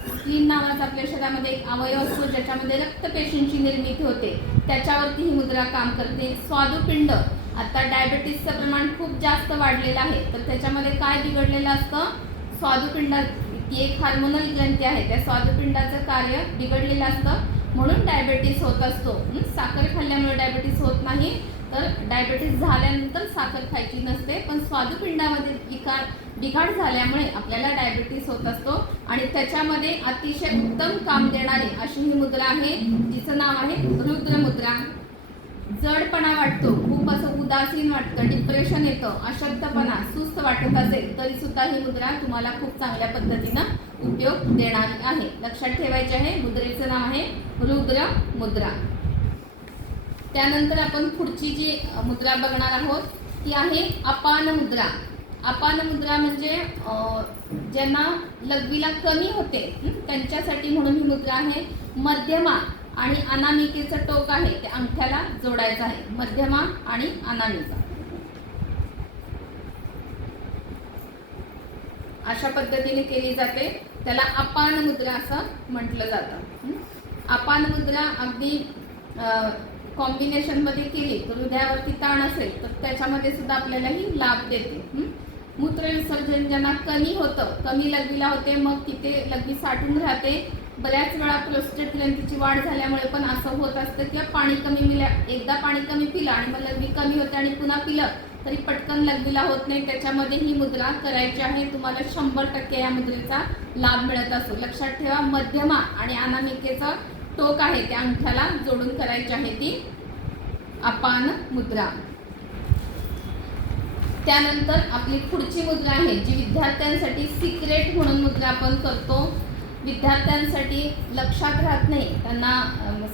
स्प्लीन नावाचा आपल्या शरीरामध्ये एक अवयव असतो ज्याच्यामध्ये रक्तपेशींची निर्मिती होते, त्याच्यावरती ही मुद्रा काम करते. स्वादुपिंड, आता डायबिटीसचं प्रमाण खूप जास्त वाढलेलं आहे, तर त्याच्यामध्ये काय बिघडलेलं असतं, स्वादुपिंड ही एक हार्मोनल ग्रंथी आहे, त्या स्वादुपिंडाचं कार्य बिघडलेलं असतं, म्हणून डायबिटीस होत असतो. साखर खाल्ल्यामुळे डायबिटीस होत नाही, तर डायबिटीस झाल्यानंतर साखर खायची नसते, पण स्वादुपिंडामध्ये बिघाड झाल्यामुळे आपल्याला डायबिटीस होत असतो. आणि त्याच्यामध्ये अतिशय उत्तम काम देणारी अशी ही मुद्रा आहे, जिचं नाव आहे रुद्रमुद्रा. जडपणा वाटतो, खूप असं उदासीन वाटतं, डिप्रेशन येतं, अशक्तपणा, सुस्त वाटत असेल तरी सुद्धा ही मुद्रा तुम्हाला खूप चांगल्या पद्धतीनं उपयोग देणारी आहे. लक्षात ठेवायचे आहे, मुद्रेचं नाव आहे रुद्रमुद्रा. त्यानंतर आपण पुढची जी मुद्रा बघणार आहोत ती आहे अपान मुद्रा. अपान मुद्रा म्हणजे ज्यांना लघवीला कमी होते त्यांच्यासाठी म्हणून ही मुद्रा आहे. मध्यमा आणि अनामिकेचं टोक आहे ते अंगठ्याला जोडायचं आहे. मध्यमा आणि अनामिका अशा पद्धतीने केली जाते, त्याला अपान मुद्रा असं म्हटलं जातं. अपान मुद्रा अगदी कॉम्बिनेशनमध्ये केली तर हृदयावरती ताण असेल तर त्याच्यामध्ये सुद्धा आपल्याला ही लाभ देते. मूत्र विसर्जन ज्यांना कमी होतं, कमी लघवीला होते, मग तिथे लघवी साठून राहते. बऱ्याच वेळा प्रोस्टेट ग्रंथीची वाढ झाल्यामुळे पण असं होत असतं किंवा पाणी कमी एकदा पाणी कमी पिलं आणि मग लघवी कमी होते आणि पुन्हा पिलं तरी पटकन लघवीला होत नाही, त्याच्यामध्ये ही मुद्रा करायची आहे. तुम्हाला 100% या मुद्रेचा लाभ मिळत असतो. लक्षात ठेवा, मध्यमा आणि अनामिकेचं टोक आहे त्या अंगठ्याला जोडून करायची आहे ती अपान मुद्रा. त्यानंतर आपली पुढची मुद्रा आहे जी विद्यार्थ्यांसाठी सिक्रेट म्हणून मुद्रा आपण करतो. विद्यार्थ्यांसाठी लक्षात राहत नाही, त्यांना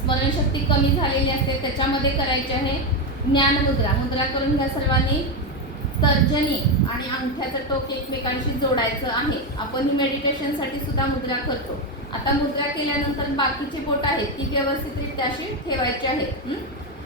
स्मरणशक्ती कमी झालेली असते, त्याच्यामध्ये करायची आहे ज्ञानमुद्रा. मुद्रा करून घ्या सर्वांनी. तर्जनी आणि अंगठ्याचं टोक एकमेकांशी जोडायचं आहे. आपण ही मेडिटेशनसाठी सुद्धा मुद्रा करतो. आता मुद्रा केल्यानंतर बाकीची बोट आहेत ती व्यवस्थितरित्या अशी ठेवायची आहेत.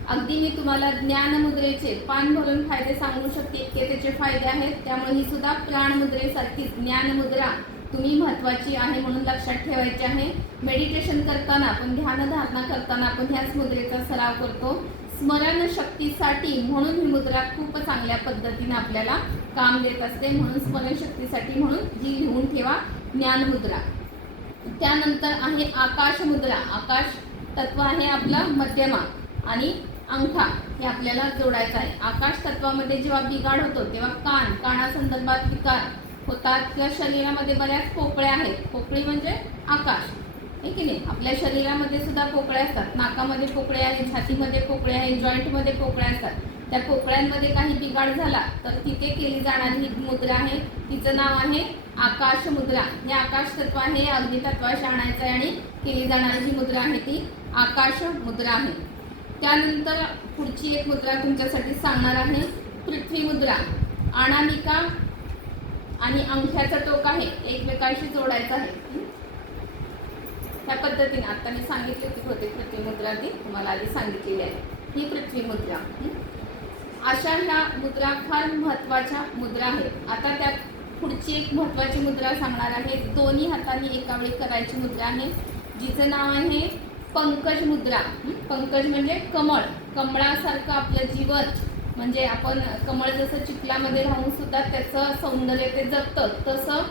अगदी मी तुम्हाला ज्ञान मुद्रेचे पान भरून फायदे सांगू शकते इतके त्याचे फायदे आहेत. त्यामुळे ही सुद्धा प्राण मुद्रेसारखी ज्ञान मुद्रा तुम्ही महत्त्वाची आहे म्हणून लक्षात ठेवायची आहे. मेडिटेशन करताना आपण ध्यान धारणा करताना आपण ह्याच मुद्रेचा सराव करतो. स्मरण शक्तीसाठी म्हणून ही मुद्रा खूप चांगल्या पद्धतीने आपल्याला काम देत असते. म्हणून स्मरण शक्तीसाठी म्हणून जी लिहून ठेवा ज्ञान मुद्रा. त्यानंतर आहे आकाश मुद्रा. आकाश तत्व आहे आपला मध्यमा आणि अंगठा हे आपल्याला जोडायचं आहे. आकाश तत्वामध्ये जेव्हा बिघाड होतो तेव्हा कानासंदर्भात विकार होतात किंवा शरीरामध्ये बऱ्याच पोकळ्या आहेत. पोकळी म्हणजे आकाश आहे की नाही. आपल्या शरीरामध्ये सुद्धा पोकळ्या असतात. नाकामध्ये पोकळे आहेत, छातीमध्ये पोकळे आहेत, जॉईंटमध्ये पोकळ्या असतात. त्या पोकळ्यांमध्ये काही बिघाड झाला तर तिथे केली जाणारी ही मुद्रा आहे. तिचं नाव आहे आकाश मुद्रा. हे आकाश तत्व आहे, अग्नी तत्वाशी आणायचं आहे आणि केली जाणारी जी मुद्रा आहे ती आकाश मुद्रा आहे. त्यानंतर पुढची एक मुद्रा तुमच्यासाठी सांगणार आहे पृथ्वी मुद्रा. अनामिका आणि अंगठ्याचं टोक आहे एकमेकांशी जोडायचं आहे. त्या पद्धतीने आता मी सांगितली होती पृथ्वी मुद्रा, ती तुम्हाला आधी सांगितलेली आहे. ही पृथ्वी मुद्रा. अशा ह्या मुद्रा फार महत्त्वाच्या मुद्रा आहेत. आता त्यात पुढची एक महत्त्वाची मुद्रा सांगणार आहे. दोन्ही हातांनी एका वेळी करायची मुद्रा आहे जिचं नाव आहे पंकज मुद्रा. पंकज म्हणजे कमळ. कमळासारखं आपलं जीवन म्हणजे आपण कमळ जसं चिखलामध्ये राहून सुद्धा त्याचं सौंदर्य ते जपतं, तसं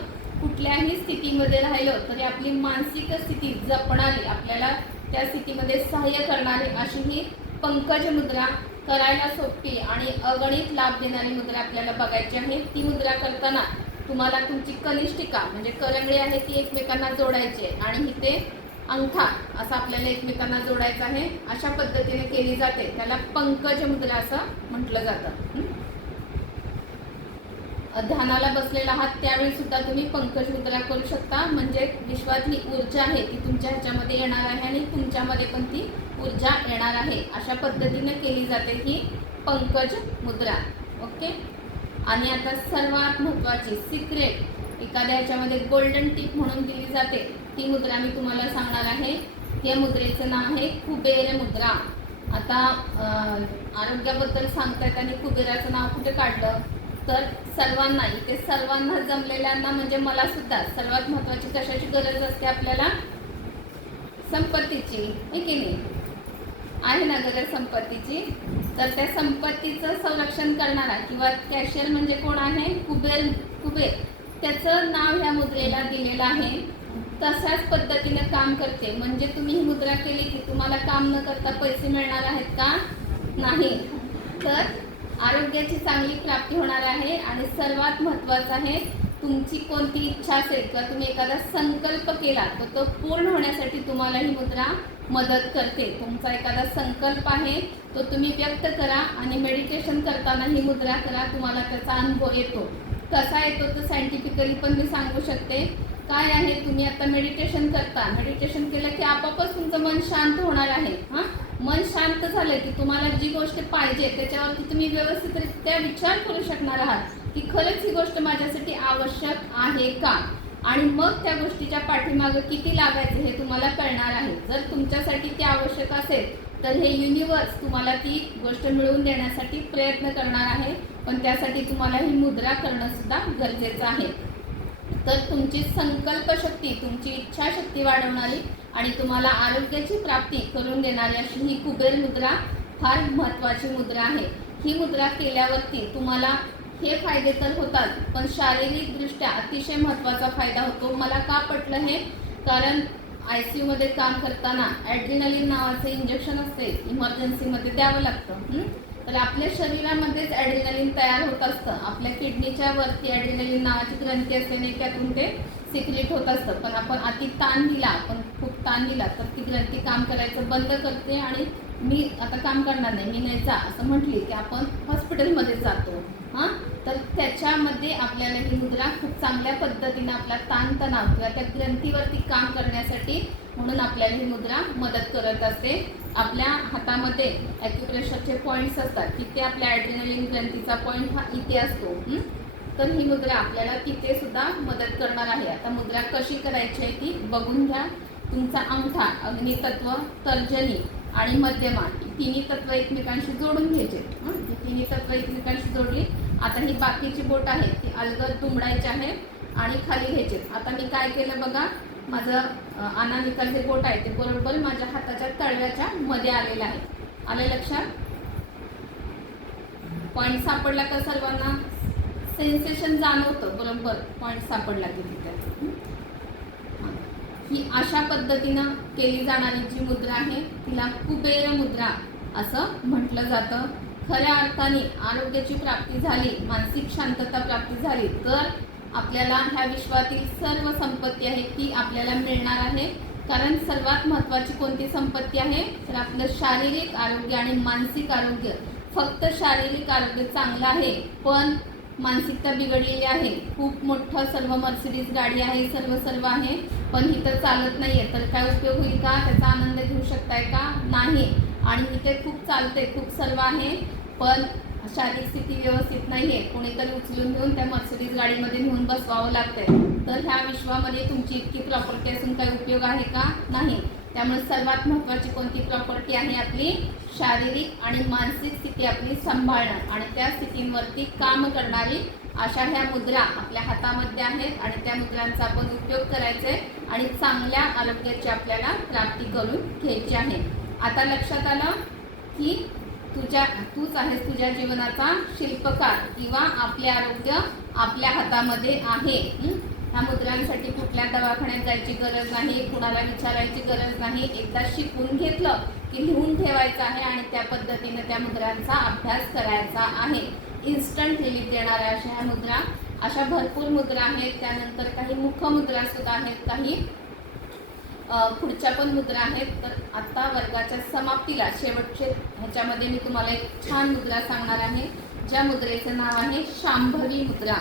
कुठल्याही स्थितीमध्ये राहिलं तरी आपली मानसिक स्थिती जपणारी, आपल्याला त्या स्थितीमध्ये सहाय्य करणारी अशी ही पंकज मुद्रा, करायला सोपी आणि अगणित लाभ देणारी मुद्रा आपल्याला बघायची आहे. ती मुद्रा करताना तुम्हाला तुमची कनिष्ठिका म्हणजे करंगळी आहे ती एकमेकांना जोडायची आहे आणि इथे अंगठा असा आपल्याला एकमेकांना जोडायचा आहे. अशा पद्धतीने केली जाते. त्याला पंकज मुद्रा असं म्हटलं जातं. ध्यानाला बसलेला आहात त्यावेळी सुद्धा तुम्ही पंकज मुद्रा करू शकता. म्हणजे विश्वातली ऊर्जा आहे ती तुमच्या ह्याच्यामध्ये येणार आहे आणि तुमच्यामध्ये पण ती ऊर्जा येणार आहे. अशा पद्धतीने केली जाते ही पंकज मुद्रा. ओके. आणि आता सर्वात महत्त्वाची सिक्रेट एखाद्या ह्याच्यामध्ये गोल्डन टिप म्हणून दिली जाते ती मुद्रा मी तुम्हाला सांगणार आहे. त्या मुद्रेचं नाव आहे कुबेर मुद्रा. आता आरोग्याबद्दल सांगतायत आणि कुबेराचं नाव कुठे काढलं तर सर्वांना, इथे सर्वांना जमलेल्यांना म्हणजे मला सुद्धा सर्वात महत्त्वाची कशाची गरज असते आपल्याला? संपत्तीची, आहे की नाही? आहे ना गरज संपत्तीची. तर त्या संपत्तीचं संरक्षण करणारा किंवा कॅशियर म्हणजे कोण आहे? कुबेर. त्याचं नाव ह्या मुद्रेला दिलेलं आहे. तशाच पद्धतीने काम करते. म्हणजे तुम्ही ही मुद्रा केली की तुम्हाला काम न करता पैसे मिळणार आहेत का? नाही. तर आरोग्याची चांगली प्राप्ती होणार आहे. आणि सर्वात महत्त्वाचं आहे तुमची कोणती इच्छा असेल किंवा तुम्ही एखादा संकल्प केला तर तो पूर्ण होण्यासाठी तुम्हाला ही मुद्रा मदत करते. तुमचा एखादा संकल्प आहे तो तुम्ही व्यक्त करा आणि मेडिटेशन करताना ही मुद्रा करा. तुम्हाला त्याचा अनुभव येतो. कसा येतो तर सायंटिफिकली पण मी सांगू शकते. काय आहे, तुम्ही आता मेडिटेशन करता, मेडिटेशन केलं की आपोआपच तुमचं मन शांत होणार आहे. मन शांत झालं की तुम्हाला जी गोष्ट पाहिजे त्याच्यावरती तुम्ही व्यवस्थितरित्या विचार करू शकणार आहात की खरंच ही गोष्ट माझ्यासाठी आवश्यक आहे का, आणि मग त्या गोष्टीच्या पाठीमागं किती लागायचं हे तुम्हाला कळणार आहे. जर तुमच्यासाठी ती आवश्यक असेल तर हे युनिवर्स तुम्हाला ती गोष्ट मिळवून देण्यासाठी प्रयत्न करणार आहे. पण त्यासाठी तुम्हाला ही मुद्रा करणं सुद्धा गरजेचं आहे. तर तुमची संकल्पशक्ती, तुमची इच्छाशक्ती वाढवणारी आणि तुम्हाला आरोग्याची प्राप्ती करून देणारी अशी ही कुबेर मुद्रा फार महत्त्वाची मुद्रा आहे. ही मुद्रा केल्यावरती तुम्हाला हे फायदे तर होतात, पण शारीरिकदृष्ट्या अतिशय महत्त्वाचा फायदा होतो. मला का पटलं हे? कारण ICU मध्ये काम करताना ॲड्रिनलिन नावाचं इंजेक्शन असते, इमर्जन्सीमध्ये द्यावं लागतं. तर आपल्या शरीरामध्येच ॲड्रिनलिन तयार होत असतं. आपल्या किडनीच्या वरती ॲड्रिनलिन नावाची ग्रंथी असते आणि त्यातून ते सिक्रेट होत असतं. पण आपण अति ताण दिला, आपण खूप ताण दिला तर ती ग्रंथी काम करायचं बंद करते आणि मी आता काम करणार नाही, मी नाही जा असं म्हटली की आपण हॉस्पिटलमध्ये जातो. तर त्याच्यामध्ये आपल्याला ही मुद्रा खूप चांगल्या पद्धतीने आपला ताणतणाव किंवा त्या ग्रंथीवरती काम करण्यासाठी म्हणून आपल्याला ही मुद्रा मदत करत असते. आपल्या हातामध्ये ॲक्युप्रेशरचे पॉईंट्स असतात, तिथे आपल्या ॲड्रिनलिन ग्रंथीचा पॉईंट हा इथे असतो. तर ही मुद्रा आपल्याला तिथे सुद्धा मदत करणार आहे. आता मुद्रा कशी करायची आहे ती बघून घ्या. तुमचा अंगठा अग्नितत्व, तर्जनी आणि मध्यमा ही तिन्ही तत्व एकमेकांशी जोडून घ्यायचे. ही तिन्ही तत्व एकमेकांशी जोडली. आता ही बाकीची बोट आहे ती अलगद दुमडायची आहे आणि खाली घ्यायचे. आता मी काय केलं बघा, माझं अनामिका जे बोट आहे ते बरोबर माझ्या हाताच्या तळव्याच्या मध्ये आलेलं आहे. आले लक्षात? पॉईंट सापडला का सर्वांना? सेन्सेशन जाणवतं बरोबर पॉईंट सापडला की तिथे. ही अशा पद्धतीनं केली जाणारी जी मुद्रा आहे तिला कुबेर मुद्रा असं म्हटलं जातं. खऱ्या अर्थाने आरोग्याची प्राप्ती झाली, मानसिक शांतता प्राप्ती झाली तर आपल्याला ह्या विश्वातील सर्व संपत्ती आहे ती आपल्याला मिळणार आहे. कारण सर्वात महत्त्वाची कोणती संपत्ती आहे तर आपलं शारीरिक आरोग्य आणि मानसिक आरोग्य. फक्त शारीरिक आरोग्य चांगलं आहे पण मानसिकता बिघडलेली आहे. खूप मोठं सर्व मर्सिडीज गाडी आहे, सर्व आहे, पण इथं चालत नाही आहे तर काय उपयोग होईल का? त्याचा आनंद घेऊ शकताय का? नाही. आणि इथे खूप चालते, खूप सर्व आहे पण शारीरिक स्थिती व्यवस्थित नाही आहे. कोणीतरी उचलून घेऊन त्या मर्सिडीज गाडीमध्ये नेऊन बसवावं लागतंय. तर ह्या विश्वामध्ये तुमची इतकी प्रॉपर्टी असून काही उपयोग आहे का? नाही. त्यामुळे सर्वात महत्त्वाची कोणती प्रॉपर्टी आहे? आपली शारीरिक आणि मानसिक स्थिती आपली सांभाळणं आणि त्या स्थितींवरती काम करणारी अशा ह्या मुद्रा आपल्या हातामध्ये आहेत आणि त्या मुद्रांचा आपण उपयोग करायचा आहे आणि चांगल्या आरोग्याची आपल्याला प्राप्ती करून घ्यायची आहे. आता लक्षात आलं की तूच आहेस तुझ्या जीवनाचा शिल्पकार किंवा आपले आरोग्य आपल्या हातामध्ये आहे. ह्या मुद्रांसाठी कुठल्या दवाखान्यात जायची गरज नाही, कुणाला विचारायची गरज नाही. एकदा शिकून घेतलं की लिहून ठेवायचं आहे आणि त्या पद्धतीने त्या मुद्रांचा अभ्यास करायचा आहे. इन्स्टंट रिलीफ देणाऱ्या अशा ह्या मुद्रा, अशा भरपूर मुद्रा आहेत. त्यानंतर काही मुखमुद्रा सुद्धा आहेत, काही पुढच्या पण मुद्रा आहेत. तर आत्ता वर्गाच्या समाप्तीला शेवटचे ह्याच्यामध्ये मी तुम्हाला एक छान मुद्रा सांगणार आहे ज्या मुद्रेचं नाव आहे शांभवी मुद्रा.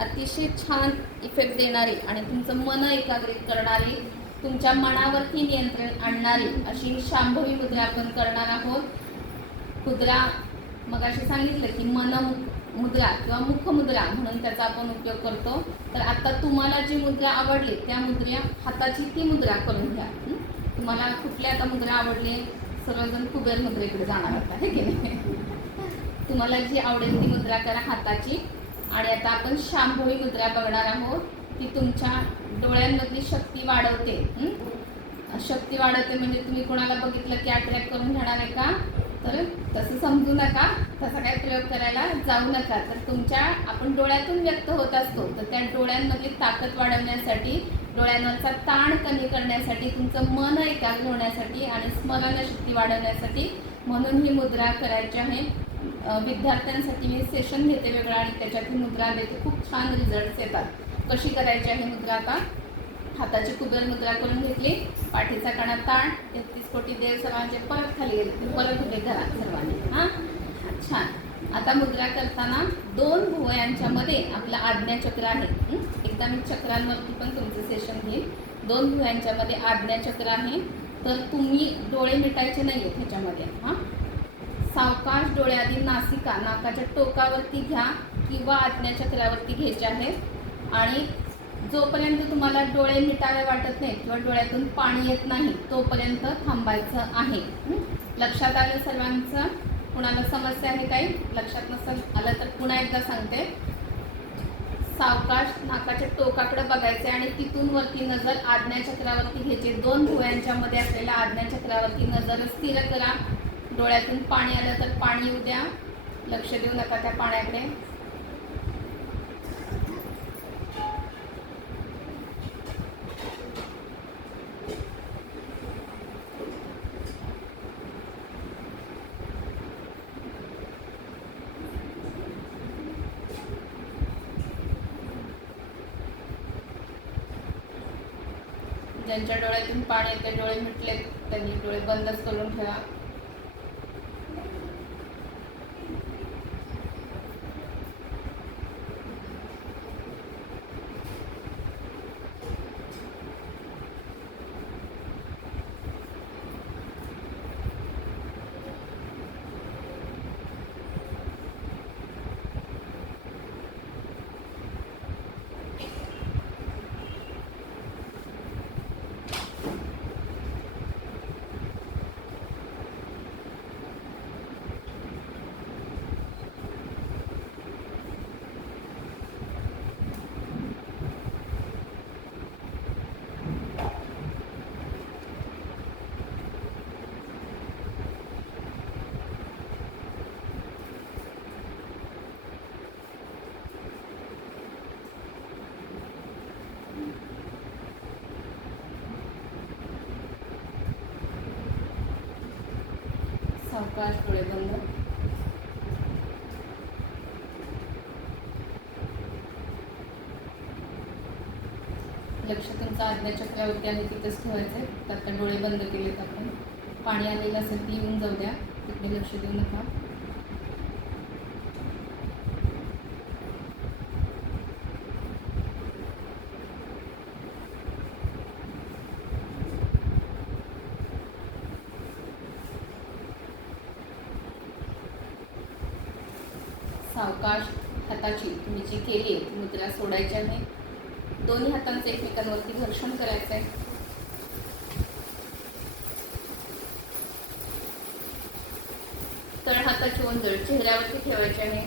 अतिशय छान इफेक्ट देणारी आणि तुमचं मन एकाग्रित करणारी, तुमच्या मनावरती नियंत्रण आणणारी अशी शांभवी मुद्रा आपण करणार आहोत. मुद्रा मगाशी सांगितलं की मन मुद्रा किंवा मुखमुद्रा म्हणून त्याचा आपण उपयोग करतो. तर आता तुम्हाला जी मुद्रा आवडली त्या मुद्रा हाताची ती मुद्रा करून घ्या. तुम्हाला कुठली आता मुद्रा आवडली? सर्वजण कुबेर मुद्रेकडे जाणार आता, हे की नाही? तुम्हाला जी आवडेल ती मुद्रा करा हाताची. आणि आता आपण शांभवी मुद्रा बघणार आहोत. ती तुमच्या डोळ्यांमधली शक्ती वाढवते. शक्ती वाढवते म्हणजे तुम्ही कोणाला बघितलं की अट्रॅक्ट करून घेणार आहे का? तर तसं समजू नका, तसा काय प्रयोग करायला जाऊ नका. तर तुमच्या आपण डोळ्यातून व्यक्त होत असतो तर त्या डोळ्यांमधली ताकद वाढवण्यासाठी, डोळ्यांवरचा ताण कमी करण्यासाठी, तुमचं मन एकाग्र होण्यासाठी आणि स्मरणशक्ती वाढवण्यासाठी म्हणून ही मुद्रा करायची आहे. विद्यार्थ्यांसाठी मी सेशन घेते वेगळं आणि त्याच्यात ही मुद्रा देते. खूप छान रिझल्ट्स येतात. कशी करायची आहे मुद्रा? आता हाताची कुबेर मुद्रा करून घेतली, पाठीचा कणा ताण, 33 कोटी देव सर्वांचे परत खाली गेले, परत उभे घरात सर्वांनी. हां, छान. आता मुद्रा करताना 2 भुवयांच्या मध्ये आपला आज्ञाचक्र आहे. एकदा मी चक्रांवरती पण तुमचं सेशन घेईन. 2 भुवयांच्या मध्ये आज्ञाचक्र आहे. तर तुम्ही डोळे मिटायचे नाही आहेत ह्याच्यामध्ये. हां, सावकाश डोळे आधी नाकाच्या टोकावरती घ्या किंवा आज्ञाचक्रावरती घ्यायचे आहेत आणि जोपर्यंत तुम्हाला डोळे मिटावे वाटत नाही किंवा डोळ्यातून पाणी येत नाही तोपर्यंत थांबायचं आहे. लक्षात आलं सर्वांचं? कुणाला समस्या आहे काही? लक्षात नसेल आलं तर पुन्हा एकदा सांगते. सावकाश नाकाच्या टोकाकडे बघायचे आणि तिथून वरती नजर आज्ञाचक्रावरती घ्यायचे. 2 भुवयांच्या मध्ये असलेल्या आज्ञाचक्रावरती नजर स्थिर करा. डोळ्यातून पाणी आलं तर पाणी येऊ द्या, लक्ष देऊ नका त्या पाण्याकडे. ज्यांच्या डोळ्यातून पाणी येते, डोळे मिटले, त्यांनी डोळे बंदच करून ठेवा. सावकाश डोळे बंद. लक्ष तुमचं आज्ञाचक्रावरती आहे तिथेच ठेवायचं आहे. तर आता डोळे बंद केलेत आपण. पाणी आलेलं असेल ती येऊन जाऊ द्या, तिकडे लक्ष देऊ नका. सावकाश हाताची तुम्ही जी केली आहे मुद्रा सोडायची आहे. दोन्ही हातांचं एकमेकांवरती घर्षण करायचं आहे. तळ हाताची ओंजळ चेहऱ्यावरती ठेवायची आहे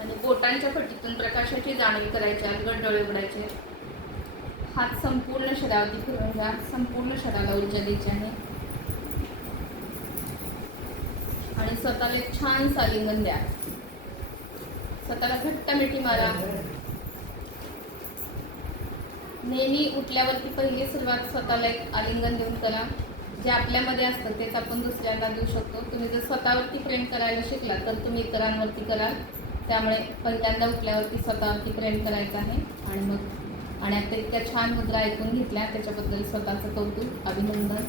आणि बोटांच्या फटीतून प्रकाशाची जाणीव करायची. अलगद डोळे उघडायचे. हात संपूर्ण शरीरावरती फिरवून घ्या. संपूर्ण शरीराला ऊर्जा द्यायची आहे आणि स्वतःला एक छान आलिंगन द्या. स्वतःला घट्ट मिठी मारा. नेहमी उठल्यावरती पहिली सुरुवात स्वतःला एक आलिंगन देऊन करा. जे आपल्यामध्ये असतं तेच आपण दुसऱ्यांना देऊ शकतो. तुम्ही जर स्वतःवरती प्रेम करायला शिकला तर तुम्ही इतरांवरती कराल. त्यामुळे पहिल्यांदा उठल्यावरती स्वतःवरती प्रेम करायचं आहे. आणि आता इतक्या छान मुद्रा ऐकून घेतल्या त्याच्याबद्दल स्वतःचं कौतुक, अभिनंदन.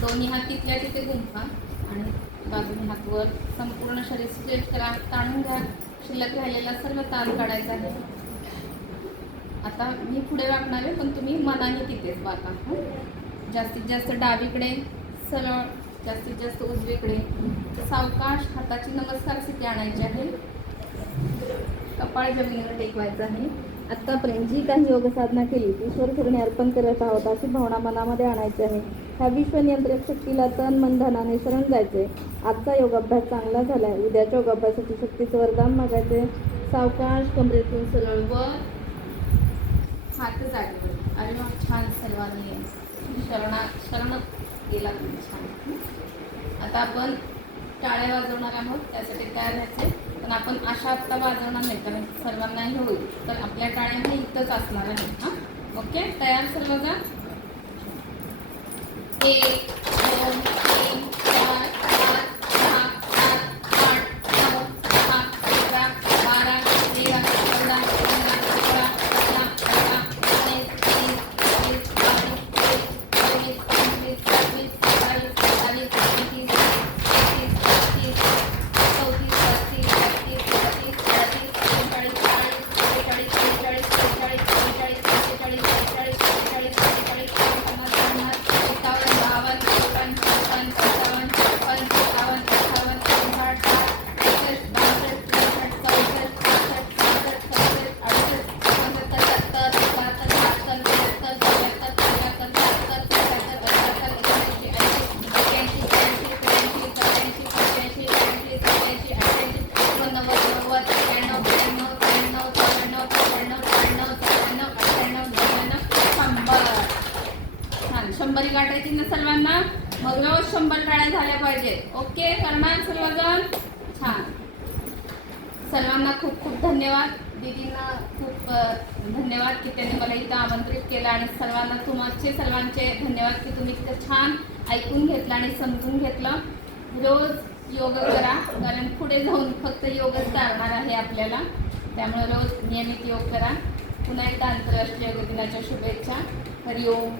दोन्ही हात तिथल्या तिथे गुंफा आणि बाजूने हात वर. संपूर्ण शरीर स्ट्रेच करा. ताणून घ्या. शिल्लक राहिलेला सर्व ताण काढायचा आहे. आता मी पुढे वाकणार आहे पण तुम्ही मनाने तिथेच वाका. जास्तीत जास्त डावीकडे सरळ, जास्तीत जास्त उजवीकडे. सावकाश हाताची नमस्कार स्थिती आणायची आहे. कपाळ जमिनीवर टेकवायचं आहे. आत्तापर्यंत जी काही योग साधना केली ती ईश्वर चरणी अर्पण करत आहोत अशी भावना मनामध्ये आणायची आहे. ह्या विश्वनियंत्रक शक्तीला तन मन धनाने शरण जायचे. आजचा योगाभ्यास चांगला झालाय. उद्याच्या योगाभ्यासासाठी शक्तीचं वरदान मागायचे. सावकाश कमरेतून सरळ वर, हात जागेवर. अरे वा, छान सर्वांनी शरण गेला तुम्ही छान. आता आपण टाळ्या वाजवणार आहोत. त्यासाठी तयार व्हायचे. पण आपण अशा आत्ता वाजवणार नाही कारण सर्वांनाही होईल. तर आपल्या टाळ्या हे इथंच असणार आहेत. हां, ओके. तयार सर्वजण. 1 2 3 4 5 6 7 8 9 10 11 12 13 14 15 16 17 18 19 20 21 22 23 24 25 26 27 28 29 30 31 32 33 34 35 36 37 38 39 40 41 42 43 44 45 46 47 48 100 गाठायची ना सर्वांना. मग रोज 100 टाळ्या झाल्या पाहिजेत. ओके, करणार सर्वजण. छान. सर्वांना खूप खूप धन्यवाद. दीदींना खूप धन्यवाद की त्यांनी मला इथं आमंत्रित केलं आणि सर्वांना तुमचे सर्वांचे धन्यवाद की तुम्ही इतकं छान ऐकून घेतलं आणि समजून घेतलं. रोज योग करा कारण पुढे जाऊन फक्त योगच करणार आहे आपल्याला. त्यामुळे रोज नियमित योग करा. पुन्हा एकदा आंतरराष्ट्रीय योग दिनाच्या शुभेच्छा. हरिओम.